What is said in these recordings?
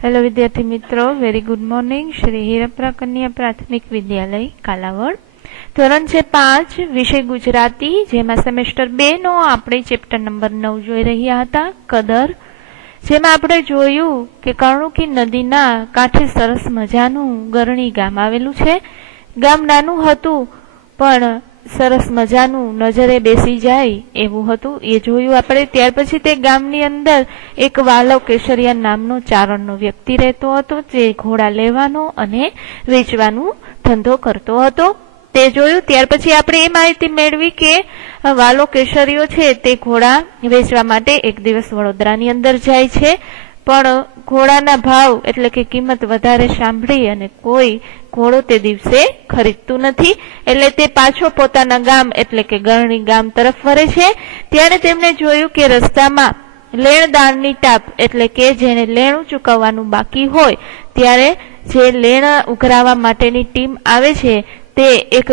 Hello विद्यार्थी मित्रों, very good morning. Shri हीरप्रा कन्या प्राथमिक विद्यालय कालावड। ધોરણ છે 5, વિષય ગુજરાતી, જેમાં સેમેસ્ટર 2 નો આપણે ચેપ્ટર નંબર 9 જોઈ રહ્યા હતા, કદર, જેમાં આપણે જોયું કે કર્ણુકી નદીના કાંઠે સરસ મજાનું ગરણી ગામ આવેલું છે। ગામ નાનું હતું પણ સરસ મજાનું નજરે બેસી જાય એવું હતું, એ જોયું આપણે। ત્યાર પછી તે ગામની અંદર એક વાલવ કેસરિયા નામનો ચારણનો વ્યક્તિ રહેતો હતો, જે ઘોડા લેવાનો અને વેચવાનું ધંધો કરતો હતો, તે જોયું। ત્યાર પછી આપણે એ માહિતી મેળવી કે વાલો કેસરીઓ છે તે ઘોડા વેચવા માટે એક દિવસ વડોદરાની અંદર જાય છે, પણ ઘોડાના ભાવ એટલે કે કિંમત વધારે સાંભળી અને કોઈ ઘોડો તે દિવસે ખરીદતું નથી, એટલે તે પાછો પોતાના ગામ એટલે કે ગરણી ગામ તરફ વળે છે। ત્યારે તેમણે જોયું કે રસ્તામાં લેણદારની ટાપ એટલે કે જેને લેણું ચૂકવવાનું બાકી હોય ત્યારે જે લેણ ઉઘરાવવા માટેની ટીમ આવે છે તે એક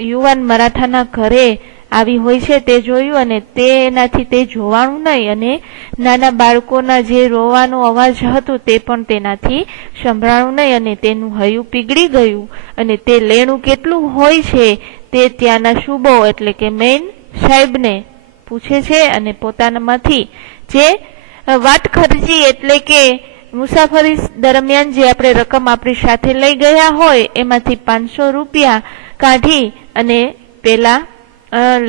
યુવાન મરાઠાના ઘરે આવી હોય છે, તે જોયું અને તેનાથી તે જોવાનું નહીં અને નાના બાળકોના જે રોવાનો અવાજ હતો તે પણ તેનાથી સંભળાણું નહીં અને તેનું હૈયું પીગળી ગયું અને તે લેણું કેટલું હોય છે તે ત્યાંના શુબો એટલે કે મેઇન સાહેબને પૂછે છે અને પોતાનામાંથી જે વાટ ખર્ચી એટલે કે મુસાફરી દરમિયાન જે આપણે રકમ આપણી સાથે લઈ ગયા હોય એમાંથી 500 રૂપિયા કાઢી અને પેલા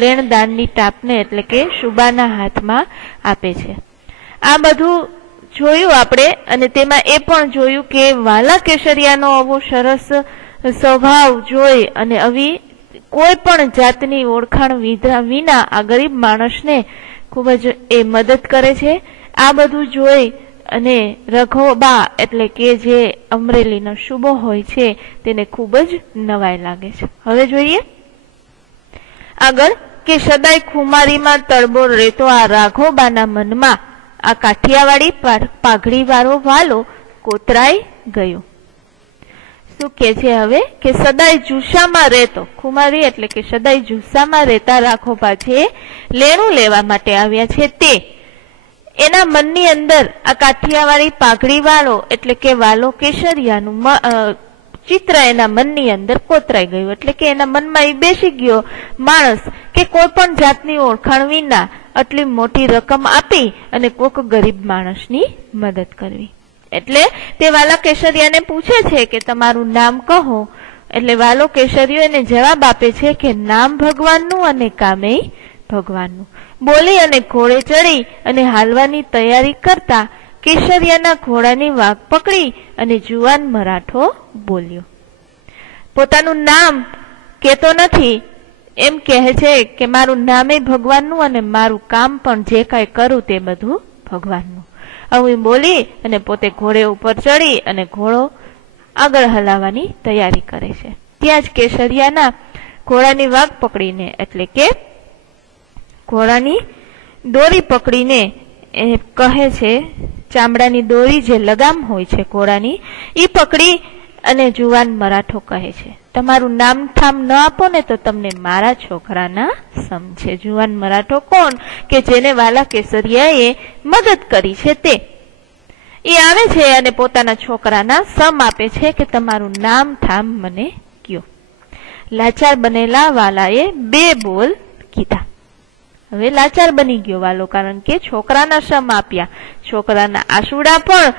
લેણદારની ટાપને એટલે કે શુબાના હાથમાં આપે છે। આ બધું જોયું આપણે અને તેમાં એ પણ જોયું કે વાલા કેસરિયાનો આવો સરસ સ્વભાવ જોઈ અને આવી કોઈ પણ જાતની ઓળખાણ વિના આ ગરીબ માણસને ખૂબ જ એ મદદ કરે છે। આ બધું જોઈ અને રઘોબા એટલે કે જે અમરેલીનો શુબો હોય છે તેને ખૂબ જ નવાઈ લાગે છે। હવે જોઈએ આગળ કે સદાય ખુમારીમાં તળબોળ રહેતો આ રાઘોબાના મનમાં આ કાઠિયાવાડી પાઘડી વાળો વાલો કોતરાઈ ગયો। શું કે છે હવે કે સદાય જુસ્સામાં રહેતો ખુમારી એટલે કે સદાય જુસ્સામાં રહેતા રાઘોબા છે લેણું લેવા માટે આવ્યા છે, તે એના મનની અંદર આ કાઠિયાવાડી પાઘડી વાળો એટલે કે વાલો કેસરિયાનું ચિત્ર એના મનની અંદર કોતરાઈ ગયું, એટલે કે એના મનમાં એ બેસી ગયો માણસ કે કોઈ પણ જાતની ઓળખાણ વિના આટલી મોટી રકમ આપી અને કોક ગરીબ માણસની મદદ કરવી। એટલે તે વાલા કેસરિયાને પૂછે છે કે તમારું નામ કહો, એટલે વાલો કેસરીયો એને જવાબ આપે છે કે નામ ભગવાનનું અને કામે ભગવાનનું। બોલી અને ઘોડે ચડી અને હાલવાની તૈયારી કરતા કેસરિયાના ઘોડાની વાગ પકડી અને જુવાન મરાઠો બોલ્યો। પોતાનું નામ કહેતો નથી, એમ કહે છે કે મારું નામે ભગવાનનું અને મારું કામ પણ જે કાંઈ કરું તે બધું ભગવાનનું। આવું બોલી અને પોતે ઘોડે ઉપર ચડી અને ઘોડો આગળ હલાવવાની તૈયારી કરે છે। ત્યાં જ કેસરિયાના ઘોડાની વાગ પકડીને એટલે કે ઘોડાની દોરી પકડીને એ કહે છે, ચામડાની દોરી જે લગામ હોય છે ઘોડાની એ પકડી અને જુવાન મરાઠો કહે છે તમારું નામ ઠામ ન આપો ને તો તમને મારા છોકરાના સમજે। જુવાન મરાઠો કોણ કે જેને વાલા કેસરિયાએ મદદ કરી છે તે એ આવે છે અને પોતાના છોકરાના સમ આપે છે કે તમારું નામ ઠામ મને કયો। લાચાર બનેલા વાલાએ 2 બોલ કીધા। હવે લાચાર બની ગયો વાલો, કારણ કે છોકરાના સમ આપ્યા, છોકરાના આંસુડા પણ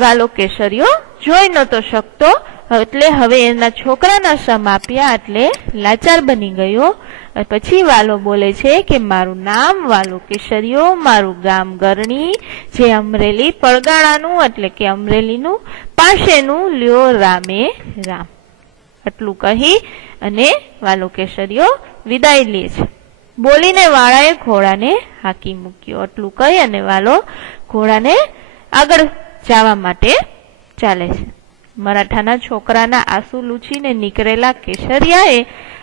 વાલો કેસરિયો જોઈ નતો શકતો, એટલે હવે એના છોકરાના સમ આપ્યા એટલે લાચાર બની ગયો। પછી વાલો બોલે છે કે મારું નામ વાલો કેસરિયો, મારું ગામ ગરણી, જે અમરેલી પડગાણાનું એટલે કે અમરેલીનું પાસેનું લ્યો રામે રામ। આટલું કહી અને વાલો કેસરિયો વિદાય લે છે। બોલીને વાળાએ ઘોડાને હાકી મૂક્યો। આટલું કહી અને વાલો ઘોડાને આગળ જવા માટે ચાલે છે। મરાઠાના છોકરાના આંસુ લૂછીને નીકળેલા કેસરિયાએ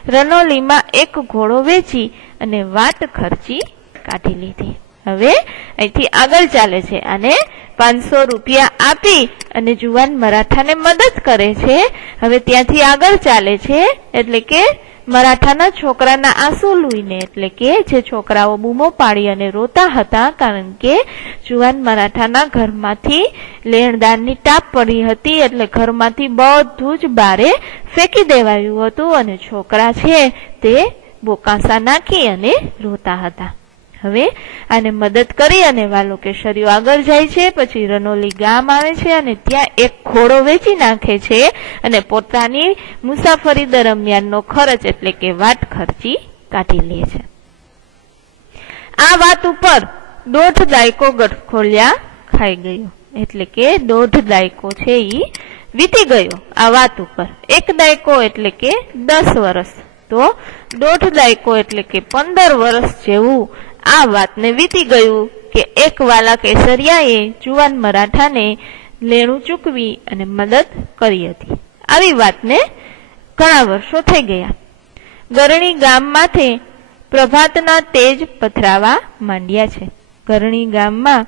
રનોલીમાં એક ઘોડો વેચી અને વાટ ખર્ચી કાઢી લીધી। હવે અહીંથી આગળ ચાલે છે અને 500 રૂપિયા આપી અને જુવાન મરાઠાને મદદ કરે છે। હવે ત્યાંથી આગળ ચાલે છે એટલે કે મરાઠાના છોકરાના આંસુ લૂઈને, એટલે કે જે છોકરાઓ બૂમો પાડી અને રોતા હતા, કારણ કે જુવાન મરાઠાના ઘરમાંથી લેણદારની ટાપ પડી હતી, એટલે ઘરમાંથી બધું જ બારે ફેંકી દેવાયું હતું અને છોકરા છે તે બોકાસા નાખી અને રોતા હતા. હવે આને મદદ કરી અને વાલો કેસરીઓ આગળ જાય છે. પછી રનોલી ગામ આવે છે અને ત્યાં એક ઘોડો વેચી નાખે છે અને પોતાની મુસાફરી દરમિયાનનો ખર્ચ એટલે કે વાટ ખર્ચી કાઢી લે છે. આ વાત ઉપર 1.5 દાયકો ગઠખોલિયા ખાઈ ગયો, એટલે કે 1.5 દાયકો છે ઈ વીતી ગયો આ વાત ઉપર. 1 દાયકો એટલે કે 10 વર્ષ, તો 1.5 દાયકો એટલે કે 15 વર્ષ જેવું આ વાતને વીતી ગયું કે એક વાલા કેસરિયાએ જુવાન મરાઠાને લેણું ચૂકવી અને મદદ કરી હતી. આવી વાતને ઘણા વર્ષો થઈ ગયા. ગરણી ગામમાંથી પ્રભાતના તેજ પથરાવા માંડ્યા છે. ગરણી ગામમાં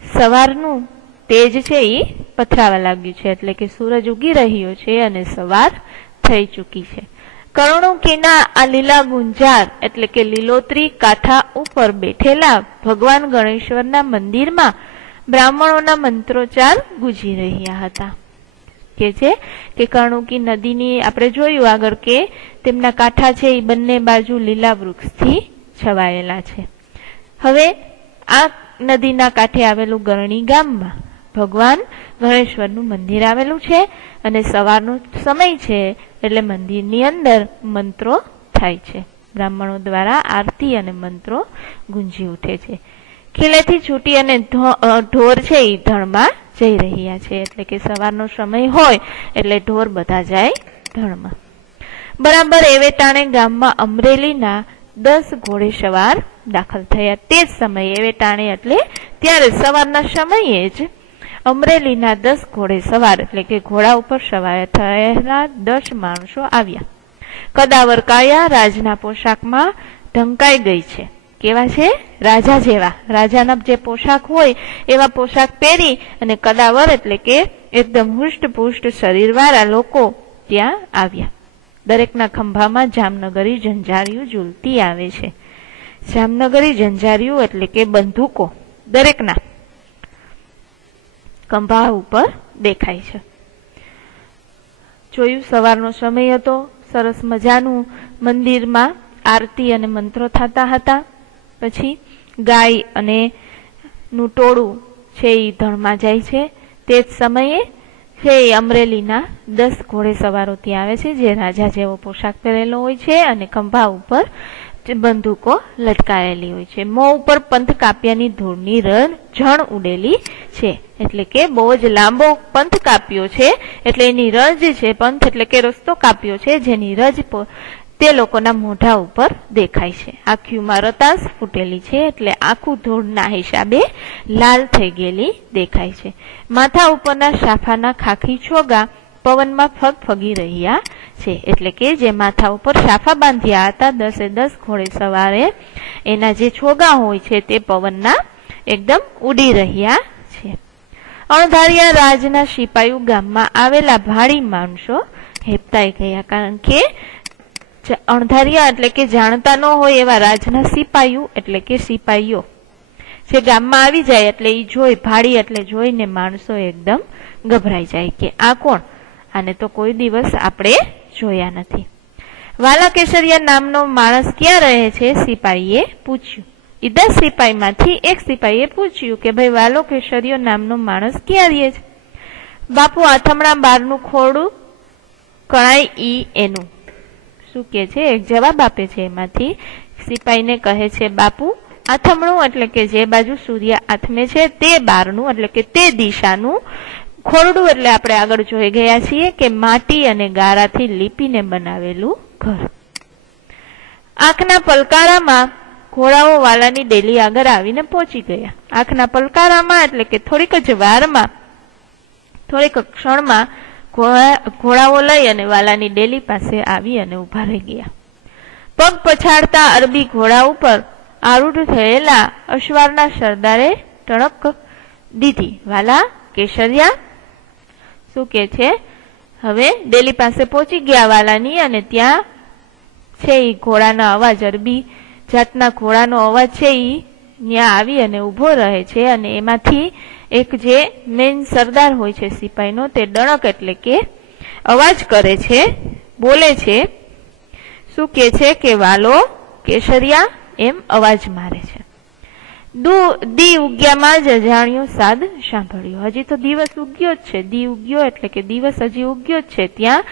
સવારનું તેજ છે એ પથરાવા લાગ્યું છે, એટલે કે સૂરજ ઉગી રહ્યો છે અને સવાર થઈ ચૂકી છે. કરુણુકીના આ લીલા ગુંજાર એટલે કે લીલોતરી કાંઠા ઉપર બેઠેલા ભગવાન ગણેશ્વરના મંદિરમાં બ્રાહ્મણોના મંત્રોચ્ચાર ગુંજી રહ્યા હતા. કે છે કે કરુણુકી નદીની આપણે જોયું આગળ કે તેમના કાંઠા છે એ બંને બાજુ લીલા વૃક્ષથી છવાયેલા છે. હવે આ નદીના કાંઠે આવેલું ગરણી ગામમાં ભગવાન ગણેશ્વરનું મંદિર આવેલું છે અને સવારનો સમય છે એટલે મંદિરની અંદર મંત્રો થાય છે. બ્રાહ્મણો દ્વારા આરતી અને મંત્રો ગુંજી ઉઠે છે. ખીલેથી છૂટી અને ઢોર છે એ ધણમાં જઈ રહ્યા છે, એટલે કે સવારનો સમય હોય એટલે ઢોર બધા જાય ધણમાં. બરાબર એવે ટાણે ગામમાં અમરેલીના 10 ઘોડે સવાર દાખલ થયા. તે જ સમયે એવે ટાણે એટલે ત્યારે સવારના સમયે જ અમરેલીના 10 ઘોડે સવાર એટલે કે ઘોડા ઉપર સવાર થયેલા 10 માણસો આવ્યા. કદાવર કાયા રાજના પોશાકમાં ઢંકાઈ ગઈ છે. કેવા છે? રાજા જેવા. રાજાના જે પોશાક હોય એવા પોશાક પહેરી અને કદાવર એટલે કે એકદમ હુષ્ટપુષ્ટ શરીરવાળા લોકો ત્યાં આવ્યા. દરેકના ખંભામાં જામનગરી ઝંઝારિયું ઝૂલતી આવે છે. જામનગરી ઝંઝારિયું એટલે કે બંદૂકો દરેકના ખંભા ઉપર દેખાય છે. જોયું સવારનો સમય હતો, સરસ મજાનું મંદિરમાં આરતી અને મંત્રો થતા હતા. પછી ગાય અને નું ટોળું છે એ ધણમાં જાય છે. તે જ સમયે છે એ અમરેલીના 10 ઘોડે સવારો ત્યાં આવે છે, જે રાજા જેવો પોશાક પહેરેલો હોય છે અને ખંભા ઉપર બંદૂકો લટકાયેલી હોય છે. મોં ઉપર પંથ કાપ્યાની ધૂળની રણ ઉડેલી છે, એટલે કે બહુ જ લાંબો પંથ કાપ્યો છે, એટલે એની રજ છે. પંથ એટલે કે રસ્તો કાપ્યો છે, જેની રજ તે લોકોના મોઢા ઉપર દેખાય છે. આંખીઓમાં રતાસ ફૂટેલી છે, એટલે આખું ધૂળના હિસાબે લાલ થઈ ગયેલી દેખાય છે. માથા ઉપરના શાફાના ખાખી છોગા પવનમાં ફગફગી રહ્યા છે, એટલે કે જે માથા ઉપર શાફા બાંધ્યા હતા 10 ઘોડે સવારે એના જે છોગા હોય છે તે પવનના એકદમ ઉડી રહ્યા છે. અણધાર્યા રાજના સિપાઈઓ ગામમાં આવેલા ભાડી માણસો હેપતાઈ ગયા, કારણ કે અણધાર્યા એટલે કે જાણતા ન હોય એવા રાજના સિપાઈઓ એટલે કે સિપાઈઓ જે ગામમાં આવી જાય એટલે એ જોઈ ભાડી એટલે જોઈને માણસો એકદમ ગભરાઈ જાય કે આ કોણ? આને તો કોઈ દિવસ આપણે જોયા નથી. વાલા કેસરિયા નામનો માણસ ક્યાં રહે છે? સિપાહીએ પૂછ્યું. એ 10 સિપાહીમાંથી એક સિપાહીએ પૂછ્યું કે ભાઈ વાલો કેસરિયો નામનો માણસ ક્યાં રહે છે? બાપુ આથમણા બારનું ખોડું કણાય ઈ એનું. શું કે છે? એક જવાબ આપે છે. એમાંથી સિપાહીને કહે છે બાપુ આથમણું એટલે કે જે બાજુ સૂર્ય આથમે છે તે બારનું એટલે કે તે દિશાનું, ખોરડું એટલે આપણે આગળ જોઈ ગયા છીએ કે માટી અને ગારાથી લીપીને બનાવેલું ઘર. આંખના પલકારામાં ઘોડાઓ વાલાની ડેલી આગળ આવીને પહોંચી ગયા. આંખના પલકારામાં એટલે કે થોડીક જ વારમાં, થોડીક ક્ષણમાં ઘોડાઓ લઈ અને વાલાની ડેલી પાસે આવી અને ઉભા રહી ગયા. પગ પછાડતા અરબી ઘોડા ઉપર આરૂઢ થયેલા અશ્વારના સરદારે ટણક દીધી. વાલા કેસરિયા શું કે છે? હવે ડેલી પાસે પહોંચી ગયા વાલાની અને ત્યાં છે એ ઘોડાના અવાજ, અરબી જાતના ઘોડાનો અવાજ છે એ ત્યાં આવી અને ઊભો રહે છે અને એમાંથી એક જે મેન સરદાર હોય છે સિપાહીનો, તે ડણક એટલે કે અવાજ કરે છે, બોલે છે. શું કે છે કે વાલો કેસરિયા એમ અવાજ મારે છે. દી ઉગ્યામાં જ અજાણ્યો સાદ સાંભળ્યો. હજી તો દિવસ ઉગ્યો જ છે. દી ઉગ્યો એટલે કે દિવસ હજી ઉગ્યો જ છે. ત્યાં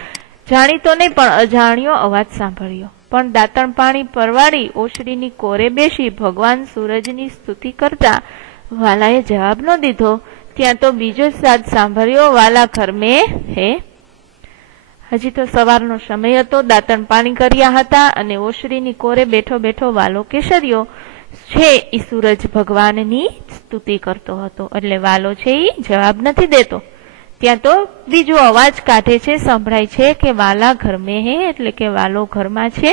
જાણીતો નહીં પણ અજાણ્યો અવાજ સાંભળ્યો. પણ દાંતણ પાણી પરવાડી ઓસડીની કોરે બેસી ભગવાન સૂરજની સ્તુતિ કરતા વાલાએ જવાબ ન દીધો. ત્યાં તો બીજો સાદ સાંભળ્યો, વાલા ઘર મેં હે. હજી તો સવારનો સમય હતો, દાંતણ પાણી કર્યા હતા અને ઓસડીની કોરે બેઠો બેઠો વાલો કેસરિયો છે એ સૂરજ ભગવાનની સ્તુતિ કરતો હતો. એટલે વાલો છે એ જવાબ નથી દેતો. ત્યાં તો બીજો અવાજ કાઢે છે, સંભળાય છે કે વાલા ઘર મેં હે, એટલે કે વાલો ઘરમાં છે.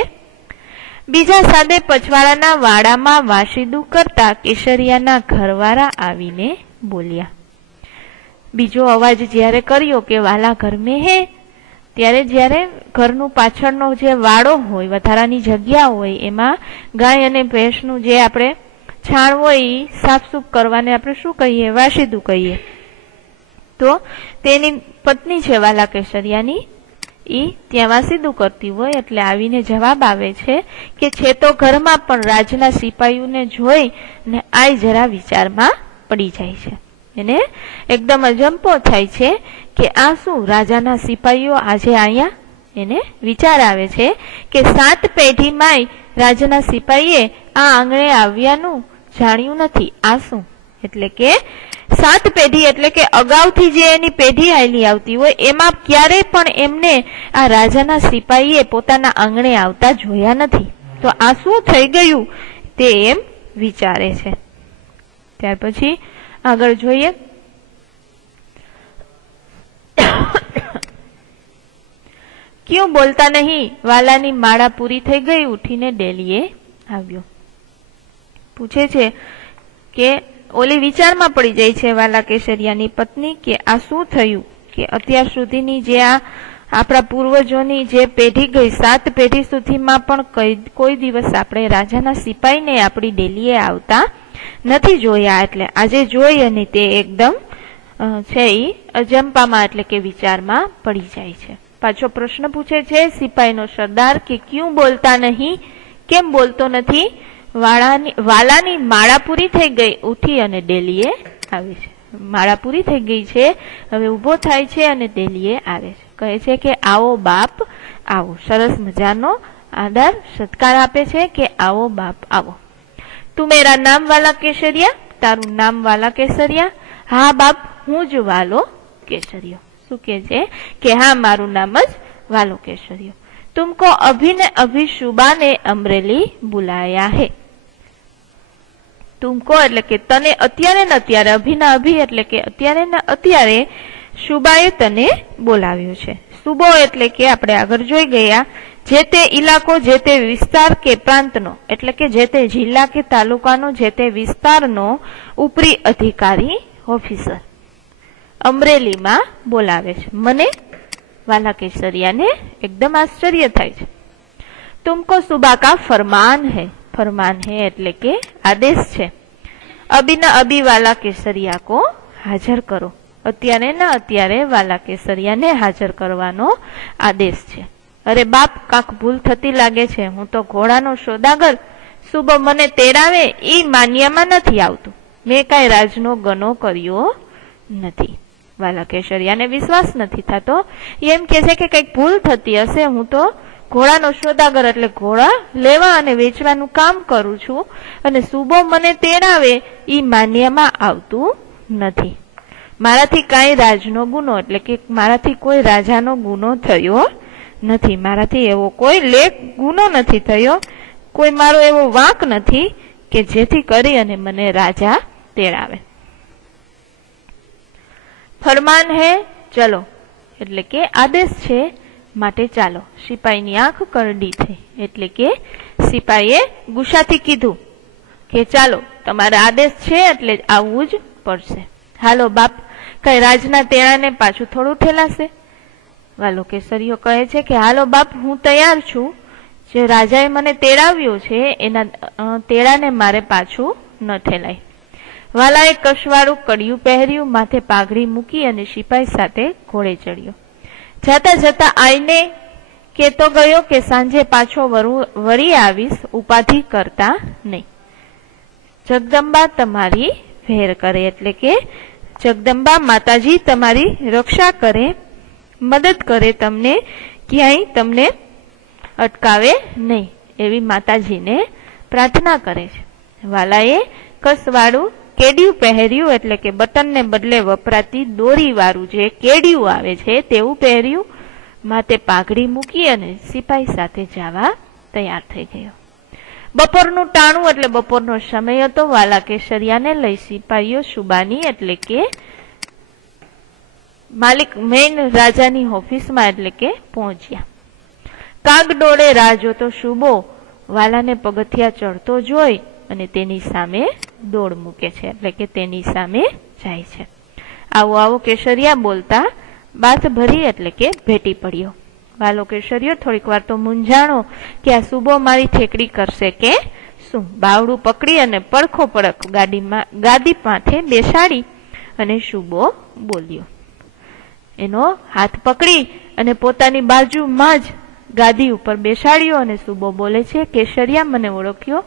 બીજા સાદે પછવાડાના વાડામાં વાસીદું કરતા કેસરિયાના ઘરવાળા આવીને બોલ્યા. બીજો અવાજ જ્યારે કર્યો કે વાલા ઘર મેં હે, ત્યારે જ્યારે ઘરનું પાછળનો જે વાડો હોય, વધારાની જગ્યા હોય, એમાં ગાય અને ભેંસનું જે આપણે છાણ હોય એ સાફસૂફ કરવાને આપણે શું કહીએ? વાસીદું કહીએ. તો તેની પત્ની છે વાલા કેસરિયાની, એ ત્યાં વાસીદું કરતી હોય એટલે આવીને જવાબ આવે છે કે છે તો ઘરમાં પણ રાજના સિપાહીઓને જોઈ ને આય જરા વિચારમાં પડી જાય છે. એને એકદમ અજંપો થાય છે કે આ શું રાજાના સિપાહીઓ આજે અહીંયા? એને વિચાર આવે છે કે 7 પેઢીમાંય રાજાના સિપાહીએ આ આંગણે આવ્યાનું જાણ્યું નથી. આ શું? એટલે કે 7 પેઢી એટલે કે અગાઉથી જે એની પેઢી આવેલી આવતી હોય એમાં ક્યારેય પણ એમને આ રાજાના સિપાહીએ પોતાના આંગણે આવતા જોયા નથી. તો આ શું થઈ ગયું તે એમ વિચારે છે. ત્યાર પછી આગળ જોઈએ. ક્યું બોલતા નહીં? વાલાની માળા પૂરી થઈ ગઈ, ઉઠીને ડેલીએ આવ્યો. પૂછે છે કે ઓલી વિચારમાં પડી જાય છે વાલા કેસરિયાની પત્ની કે આ શું થયું કે અત્યાર સુધીની જે આ આપણા પૂર્વજોની જે પેઢી ગઈ 7 પેઢી સુધીમાં પણ કોઈ દિવસ આપણે રાજાના સિપાહીને આપણી ડેલીએ આવતા નથી જોયા. એટલે આજે જોઈ અને તે એકદમ છે એ અજંપામાં એટલે કે વિચારમાં પડી જાય છે. પાછો પ્રશ્ન પૂછે છે સિપાહીનો સરદાર કે ક્યું બોલતા નહીં? કેમ બોલતો નથી? વાલાની માળા પૂરી થઈ ગઈ, ઉઠી અને ડેલીએ આવે છે. માળા પૂરી થઈ ગઈ છે, હવે ઉભો થાય છે અને ડેલીએ આવે છે. કહે છે કે આવો બાપ આવો. સરસ મજાનો આદર સત્કાર આપે છે કે આવો બાપ આવો. તું મેરા નામ વાલા કેસરિયા? તારું નામ વાલા કેસરિયા? હા બાપ, હું જ વાલો કેસરિયો. શું કે છે કે હા, મારું નામ જ વાલો કેસરિયો. तुमको अभी ने अभी शुबा ने अमरेली बुलाया है. तुमको એટલે કે તને અત્યારે ને અત્યારે, અભીના અભી એટલે કે અત્યારે ને અત્યારે શુબાએ તને બોલાવ્યો છે. સુબો એટલે કે આપણે આગળ જોઈ ગયા જે તે ઇલાકો, જે તે વિસ્તાર કે પ્રાંતનો એટલે કે જે તે જિલ્લા કે તાલુકાનો, જે તે વિસ્તારનો ઉપરી અધિકારી ઓફિસર અમરેલીમાં બોલાવે છે. મને વાલા કેસરિયાને એકદમ આશ્ચર્ય થાય છે. तुमको सुबह का फरमान है. फरमान है એટલે કે આદેશ છે. અભી ના અભી વાલા કેસરિયા કો હાજર કરો. અત્યારે ના અત્યારે વાલા કેસરિયાને હાજર કરવાનો આદેશ છે. અરે બાપ, કાંક ભૂલ થતી લાગે છે. હું તો ઘોડાનો સોદાગર સુબહ મને તેડાવે એ માન્યામાં નથી આવતું. મેં કાંઈ રાજનો ગનો કર્યો નથી. વાલા કેસરિયાને વિશ્વાસ નથી થતો. એમ કે છે કે કંઈક ભૂલ થતી હશે. હું તો ઘોડાનો સોદાગર એટલે ઘોડા લેવા અને વેચવાનું કામ કરું છું અને સુબો મને તેડાવે એ માન્યામાં આવતું નથી. મારાથી કાંઈ રાજનો ગુનો એટલે કે મારાથી કોઈ રાજાનો ગુનો થયો નથી. મારાથી એવો કોઈ લેખ ગુનો નથી થયો. કોઈ મારો એવો વાંક નથી કે જેથી કરી અને મને રાજા તેડાવે. ફરમાન હે ચલો એટલે કે આદેશ છે માટે ચાલો. સિપાહીની આંખ કરડી થઈ એટલે કે સિપાહીએ ગુસ્સાથી કીધું કે ચાલો, તમારા આદેશ છે એટલે આવવું જ પડશે. હાલો બાપ, કઈ રાજના તેડાને પાછું થોડું ઠેલાશે? વાલો કેસરિયો કહે છે કે હાલો બાપ, હું તૈયાર છું. જે રાજાએ મને તેડાવ્યો છે એના તેડાને મારે પાછું ન ઠેલાય. વાલાએ કસવાળું કડિયું પહેર્યું, માથે પાઘડી મૂકી અને સિપાઈ સાથે ઘોડે ચડ્યો. જતા જતા આઈને કેતો ગયો કે સાંજે પાછો વળી આવીશ, ઉપાધિ કરતા નહીં. જગદંબા તમારી વેર કરે, એટલે કે જગદંબા માતાજી તમારી રક્ષા કરે, મદદ કરે, તમને ક્યાંય તમને અટકાવે નહીં, એવી માતાજીને પ્રાર્થના કરે છે. વાલાએ કસવાળું કેડિયું પહેર્યું, એટલે કે બટનને બદલે વપરાતી દોરી વાળું જે કેડિયું આવે છે તેવું પહેર્યું, માથે પાઘડી મૂકી અને સિપાઈ સાથે જવા તૈયાર થઈ ગયો. બપોરનું ટાણું એટલે બપોરનો સમય હતો. વાલા કેસરિયાને લઈ સિપાહીઓ સુબાની એટલે કે માલિક મેન રાજાની ઓફિસમાં એટલે કે પહોંચ્યા. કાગડોળે રાહ જોતો સુબો વાલાને પગથિયા ચડતો જોઈ અને તેની સામે દોડ મૂકે છે, એટલે કે તેની સામે જાય છે. આવો આવો કેસરિયા બોલતા બાથ ભરી એટલે કે ભેટી પડ્યો. વાલો કેસરિયો થોડીક વાર તો મૂંઝાણો કે આ સુબો મારી ઠેકડી કરશે કે શું. બાવડું પકડી અને પડખો પડક ગાદી માથે બેસાડી અને સુબો બોલ્યો. એનો હાથ પકડી અને પોતાની બાજુમાં જ ગાદી ઉપર બેસાડ્યો અને સુબો બોલે છે, કેસરિયા મને ઓળખ્યો?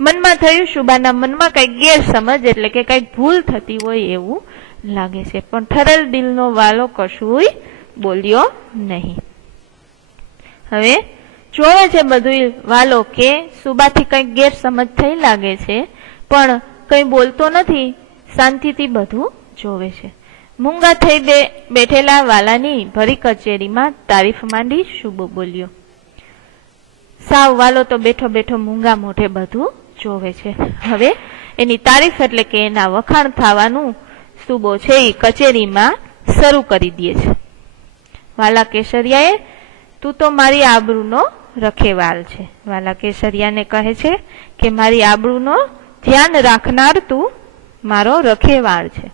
મનમાં થયું સુબાના મનમાં કઈક ગેરસમજ એટલે કે કઈક ભૂલ થતી હોય એવું લાગે છે, પણ ઠરેલ દિલનો વાલો કશુંય બોલ્યો નહીં. હવે જોવે છે બધું વાલો કે સુબાથી કઈક ગેરસમજ થઈ લાગે છે, પણ કઈ બોલતો નથી, શાંતિથી બધું જોવે છે. મૂંગા થઈ બેઠેલા વાલાની ભરી કચેરીમાં તારીફ માંડી સુબો બોલ્યો. સાવ વાલો તો બેઠો બેઠો મૂંગા મોઢે બધું જોવે છે. હવે એની તારીફ એટલે કે એના વખાણ થવાનું સુબો છે એ કચેરીમાં શરૂ કરી દે છે. વાલા કેસરિયાએ તું તો મારી આબરૂનો રખેવાળ છે. વાલા કેસરિયાને કહે છે કે મારી આબરૂનો ધ્યાન રાખનાર તું મારો રખેવાળ છે.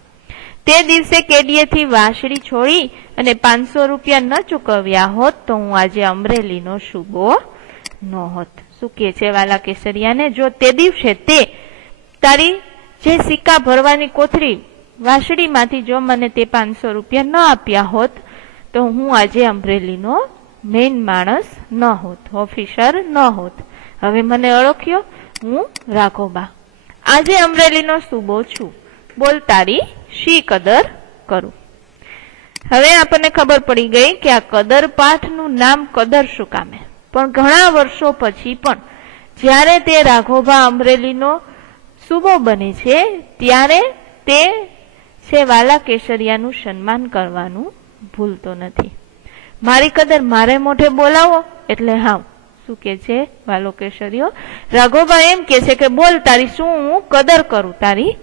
તે દિવસે કેડીએથી વાંસળી છોડી અને 500 રૂપિયા ન ચૂકવ્યા હોત તો હું આજે અમરેલીનો સુબો ન હોત. શું કે છે વાલા કેસરિયાને, જો તે દિવસે તે તારી જે સિક્કા ભરવાની કોથળી વાંસળીમાંથી જો મને તે 500 રૂપિયા ન આપ્યા હોત તો હું આજે અમરેલીનો મેઇન માણસ ન હોત, ઓફિસર ન હોત. હવે મને ઓળખ્યો, હું રાઘોબા આજે અમરેલીનો સુબો છું. બોલ તારી શી કદર કરું. હવે આપણને ખબર પડી ગઈ કે આ કદર પાઠનું નામ કદર શું કામે, પણ ઘણા વર્ષો પછી પણ જ્યારે તે રાઘોબા અમરેલીનો સુબો બને છે ત્યારે તે છે વાલા કેસરિયાનું સન્માન કરવાનું ભૂલતો નથી. મારી કદર મારે મોઢે બોલાવો એટલે હા. શું કે છે વાલો કેસરિયો? રાઘોબા એમ કે છે કે બોલ તારી શું હું કદર કરું, તારી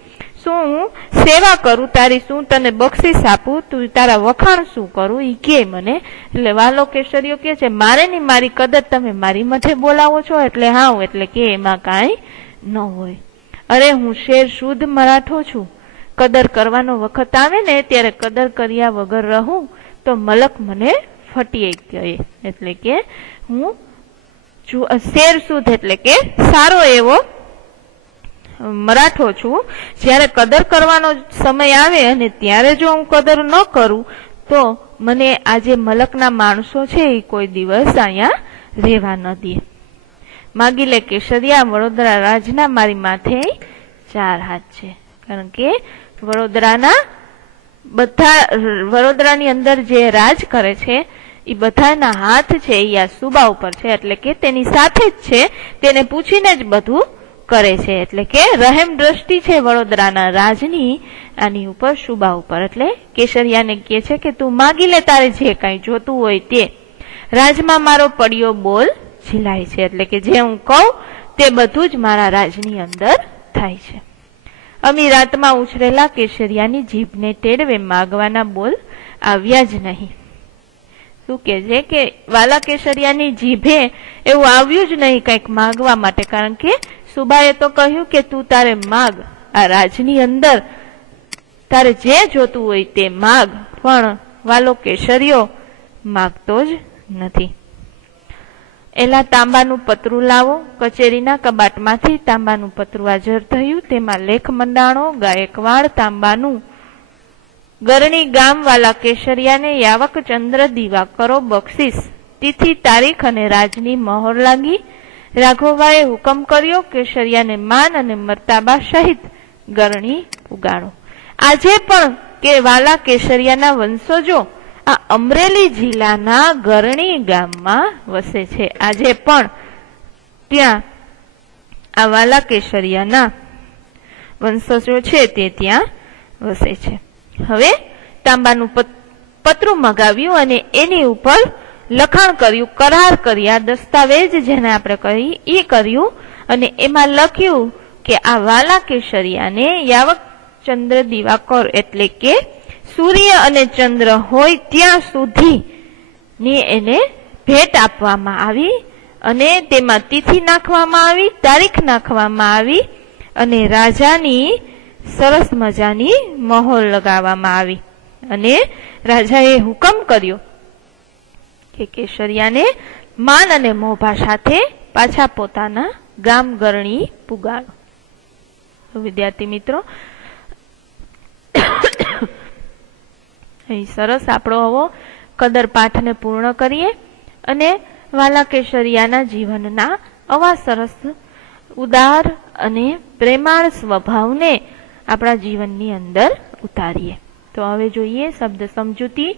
શું હું સેવા કરું, તારી શું તને બક્ષિસ આપું, તું તારા વખાણ શું કરું ઈ કે મને. એટલે વાલો કેસરિયો કે છે મારે ની મારી કદર તમે મારી મથે બોલાવો છો એટલે હા, એટલે કે એમાં કાંઈ ન હોય. અરે હું શેર શુદ્ધ મરાઠો છું. કદર કરવાનો વખત આવે ને ત્યારે કદર કર્યા વગર રહું તો મલક મને ફટીએ ગયે. એટલે કે હું શેર શુદ્ધ એટલે કે સારો એવો મરાઠો છું. જ્યારે કદર કરવાનો સમય આવે અને ત્યારે જો હું કદર ન કરું તો મને આજે મલકના માણસો છે એ કોઈ દિવસ અહીંયા રહેવા ન દે. માગી લે કેસરિયા, વડોદરા રાજના મારી માથે 4 હાથ છે. કારણ કે વડોદરાની અંદર જે રાજ કરે છે એ બધાના હાથ છે એ આ સુબા ઉપર છે, એટલે કે તેની સાથે જ છે, તેને પૂછીને જ બધું કરે છે. એટલે કે રહેમ દ્રષ્ટિ છે વડોદરાના રાજની આની ઉપર સુબા ઉપર. એટલે કેસરિયાને કહે છે કે તું માગી લે તારે જે કઈ જોતું હોય તે. રાજમાં મારો પડ્યો બોલ ઝીલાય છે. એટલે કે જે હું કહું તે બધું જ મારા રાજની અંદર થાય છે. અમીરાતમાં ઉછરેલા કેસરિયાની જીભને ટેડવે માગવાના બોલ આવ્યા જ નહીં. શું કે છે કે વાલા કેસરિયાની જીભે એવું આવ્યું જ નહીં કંઈક માગવા માટે, કારણ કે સુબાએ તો કહ્યું કે તું તારે માગ, આ રાજની અંદર તારે જે જોતું હોય તે માગ, પણ વાલો કેસરિયો માગતો જ નથી. એલા તાંબાનું પતરું લાવો. કચેરીના કબાટમાંથી તાંબાનું પતરું હાજર થયું. તેમાં લેખ મંડાણો. ગાયકવાડ તાંબાનું ગરણી ગામ વાલા કેશરિયાને યાવક ચંદ્ર દીવા કરો બક્ષિસ. તિથિ તારીખ અને રાજની મહોર લાગી. રાઘોબાએ હુકમ કર્યો કેશરિયાને માન અને મર્તાબા સહિત ગરણી ઉગાડો. આજે પણ કે વાલા કેશરિયાના વંશજો આ અમરેલી જિલ્લાના ગરણી ગામમાં વસે છે. આજે પણ ત્યાં આ વાલા કેશરિયાના વંશજો છે તે ત્યાં વસે છે. હવે તાંબાનું પતરું મગાવ્યું અને એની ઉપર લખાણ કર્યું, કરાર કર્યા, દસ્તાવેજ જેને આપણે કહી એ કર્યું અને એમાં લખ્યું કે આ વાલા કેશરિયાને યાવક ચંદ્ર દિવાકર એટલે કે સૂર્ય અને ચંદ્ર હોય ત્યાં સુધી ની એને ભેટ આપવામાં આવી અને તેમાં તિથિ નાખવામાં આવી, તારીખ નાખવામાં આવી અને રાજાની સરસ મજાની મહોર લગાવવામાં આવી અને રાજાએ હુકમ કર્યો કે કેશરિયાને માન અને મોભા સાથે પાછા પોતાના ગામ ગરણી પુગાડો. વિદ્યાર્થી મિત્રો, અહીં સરસ આપણો આવો કદર પાઠને પૂર્ણ કરીએ અને વાલા કેશરિયાના જીવનના આવા સરસ ઉદાર અને પ્રેમાળ સ્વભાવને આપણા જીવનની અંદર ઉતારીએ. તો હવે જોઈએ શબ્દ સમજૂતી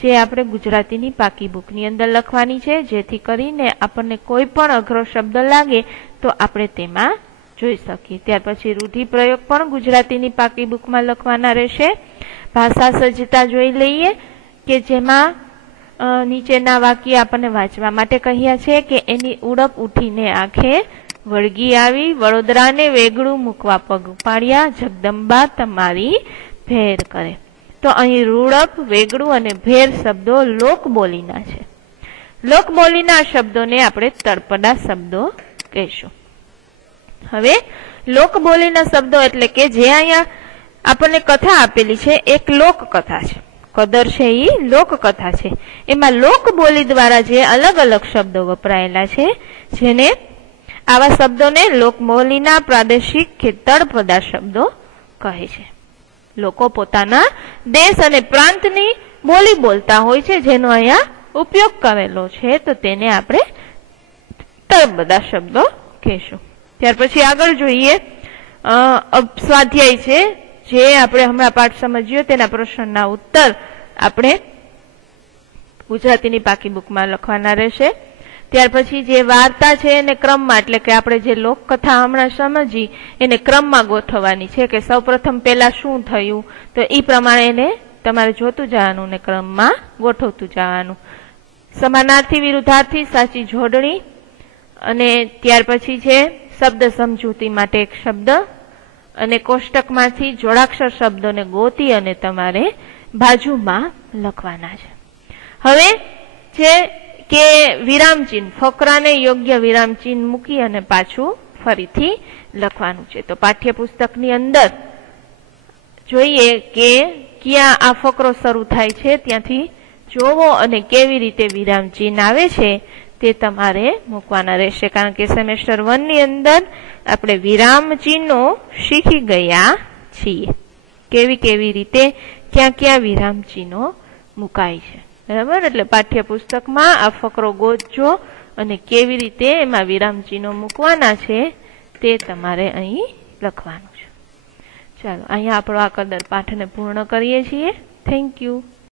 જે આપણે ગુજરાતીની પાકી બુકની અંદર લખવાની છે, જેથી કરીને આપણને કોઈ પણ અઘરો શબ્દ લાગે તો આપણે તેમાં જોઈ શકીએ. ત્યાર પછી રૂઢિપ્રયોગ પણ ગુજરાતીની પાકી બુકમાં લખવાના રહેશે. ભાષા સજ્જતા જોઈ લઈએ કે જેમાં નીચેના વાક્ય આપણને વાંચવા માટે કહ્યા છે કે એની ઉડપ ઉઠીને આંખે વળગી આવી, વડોદરાને વેગળું મૂકવા પગ પાડ્યા, જગદંબા તમારી ભેર કરે. તો અહીં રૂડપ, વેગળું અને ભેર શબ્દો લોકબોલીના છે. લોકબોલીના શબ્દોને આપણે તળપદા શબ્દો કહીશું. હવે લોકબોલીના શબ્દો એટલે કે જે અહીંયા આપણને કથા આપેલી છે એક લોકકથા છે. કદર છે એ લોકકથા છે. એમાં લોકબોલી દ્વારા જે અલગ અલગ શબ્દો વપરાયેલા છે જેને આવા શબ્દોને લોકબોલીના પ્રાદેશિક કે તળપદા શબ્દો કહે છે. લોકો પોતાના દેશ અને પ્રાંતની બોલી બોલતા હોય છે જેનો અહીંયા ઉપયોગ કરેલો છે તો તેને આપણે તળપદા શબ્દો કહેશું. ત્યાર પછી આગળ જોઈએ સ્વાધ્યાય છે જે આપણે હમણાં પાઠ સમજ્યો તેના પ્રશ્નના ઉત્તર આપણે ગુજરાતીની પાકી બુકમાં લખવાના રહેશે. ત્યાર પછી જે વાર્તા છે એને ક્રમમાં એટલે કે આપણે જે લોકકથા હમણાં સમજી એને ક્રમમાં ગોઠવવાની છે કે સૌપ્રથમ પહેલા શું થયું તો એ પ્રમાણે એને તમારે જોતું જવાનું ને ક્રમમાં ગોઠવતું જવાનું. સમાનાર્થી વિરુદ્ધાર્થી સાચી જોડણી અને ત્યાર પછી છે શબ્દ સમજૂતી માટે એક શબ્દ અને કોષ્ટકમાંથી જોડાક્ષર શબ્દોને ગોતી અને તમારે બાજુમાં લખવાના છે. હવે છે કે વિરામચિહ્ન, ફકરાને યોગ્ય વિરામચિહ્ન મૂકી અને પાછું ફરીથી લખવાનું છે. તો પાઠ્યપુસ્તકની અંદર જોઈએ કે ક્યાં આ ફકરો શરૂ થાય છે ત્યાંથી જોવો અને કેવી રીતે વિરામચિહ્ન આવે છે તે તમારે મૂકવાના રહેશે. કારણ કે સેમેસ્ટર 1 ની અંદર આપણે વિરામચિહ્નો શીખી ગયા છીએ. કેવી કેવી રીતે ક્યાં ક્યાં વિરામચિહ્નો મુકાય છે. બરાબર, એટલે પાઠ્યપુસ્તકમાં આ ફકરો ગોતજો અને કેવી રીતે એમાં વિરામચિહ્નો મૂકવાના છે તે તમારે અહીં લખવાનું છે. ચાલો, અહીંયા આપણો આ કદર પાઠને પૂર્ણ કરીએ છીએ. Thank you.